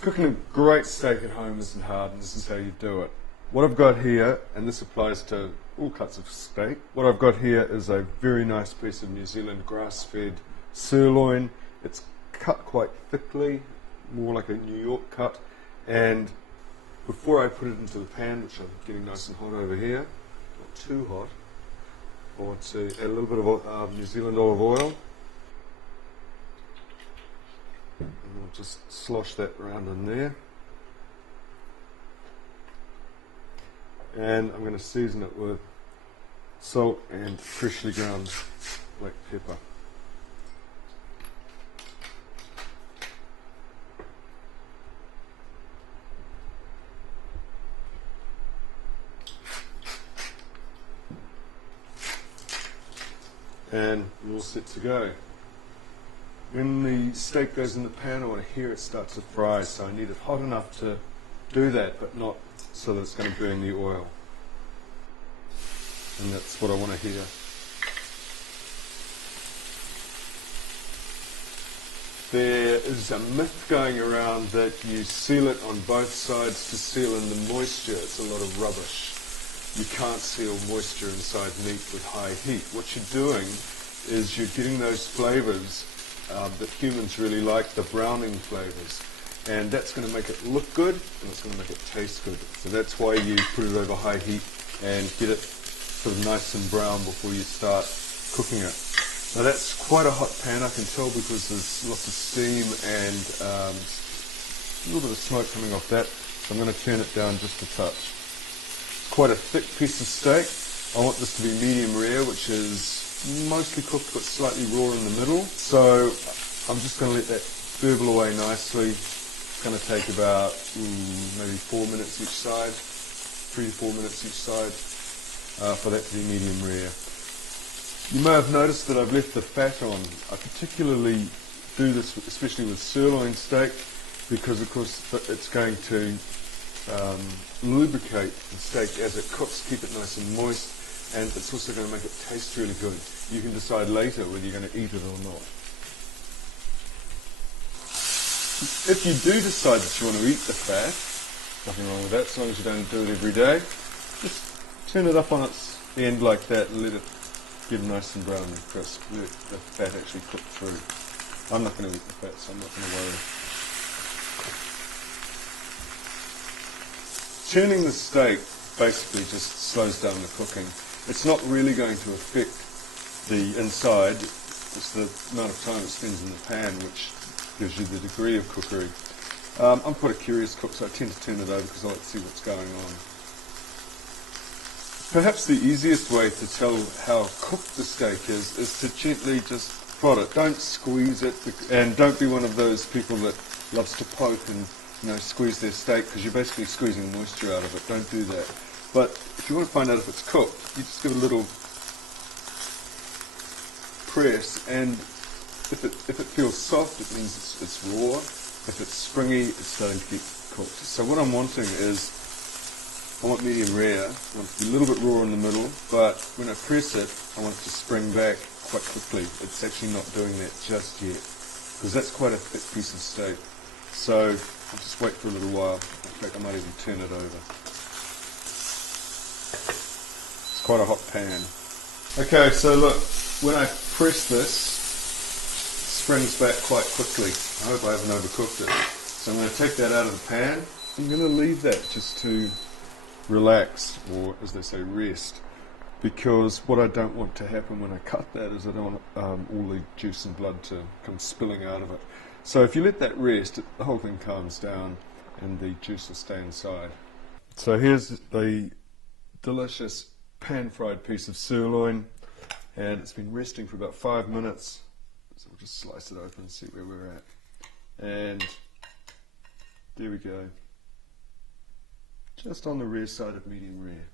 Cooking a great steak at home isn't hard, and this is how you do it. What I've got here, and this applies to all cuts of steak, what I've got here is a very nice piece of New Zealand grass-fed sirloin. It's cut quite thickly, more like a New York cut, and before I put it into the pan, which I'm getting nice and hot over here, not too hot, I want to add a little bit of New Zealand olive oil. And we'll just slosh that around in there. And I'm going to season it with salt and freshly ground black pepper. And we're all set to go. When the steak goes in the pan, I want to hear it start to fry, so I need it hot enough to do that, but not so that it's going to burn the oil. And that's what I want to hear. There is a myth going around that you seal it on both sides to seal in the moisture. It's a lot of rubbish. You can't seal moisture inside meat with high heat. What you're doing is you're getting those flavors that humans really like, the browning flavors. And that's going to make it look good, and it's going to make it taste good. So that's why you put it over high heat and get it sort of nice and brown before you start cooking it. Now that's quite a hot pan, I can tell, because there's lots of steam and a little bit of smoke coming off that. So I'm going to turn it down just a touch. It's quite a thick piece of steak. I want this to be medium rare, which is mostly cooked but slightly raw in the middle. So I'm just going to let that burble away nicely. It's going to take about maybe 4 minutes each side, 3 to 4 minutes each side for that to be medium rare. You may have noticed that I've left the fat on. I particularly do this especially with sirloin steak because of course it's going to lubricate the steak as it cooks, keep it nice and moist, and it's also going to make it taste really good. You can decide later whether you're going to eat it or not. If you do decide that you want to eat the fat, nothing wrong with that, as long as you don't do it every day, just turn it up on its end like that and let it get nice and brown and crisp. Let the fat actually cook through. I'm not going to eat the fat, so I'm not going to worry. Turning the steak basically just slows down the cooking. It's not really going to affect the inside, it's the amount of time it spends in the pan which gives you the degree of cookery. I'm quite a curious cook, so I tend to turn it over because I like to see what's going on. Perhaps the easiest way to tell how cooked the steak is to gently just prod it. Don't squeeze it, and don't be one of those people that loves to poke and squeeze their steak, because you're basically squeezing moisture out of it. Don't do that. But if you want to find out if it's cooked, you just give it a little press, and if it feels soft, it means it's raw. If it's springy, it's starting to get cooked. So what I'm wanting is, I want medium rare. I want it to be a little bit raw in the middle, but when I press it, I want it to spring back quite quickly. It's actually not doing that just yet, because that's quite a thick piece of steak. So I'll just wait for a little while. In fact, I might even turn it over. It's quite a hot pan. Okay, so look, when I press this, it springs back quite quickly. I hope I haven't overcooked it. So I'm going to take that out of the pan. I'm going to leave that just to relax, or as they say, rest, because what I don't want to happen when I cut that is I don't want all the juice and blood to come spilling out of it. So if you let that rest, the whole thing calms down and the juice will stay inside. So here's the delicious pan-fried piece of sirloin, and it's been resting for about 5 minutes. So we'll just slice it open and see where we're at. And there we go. Just on the rare side of medium rare.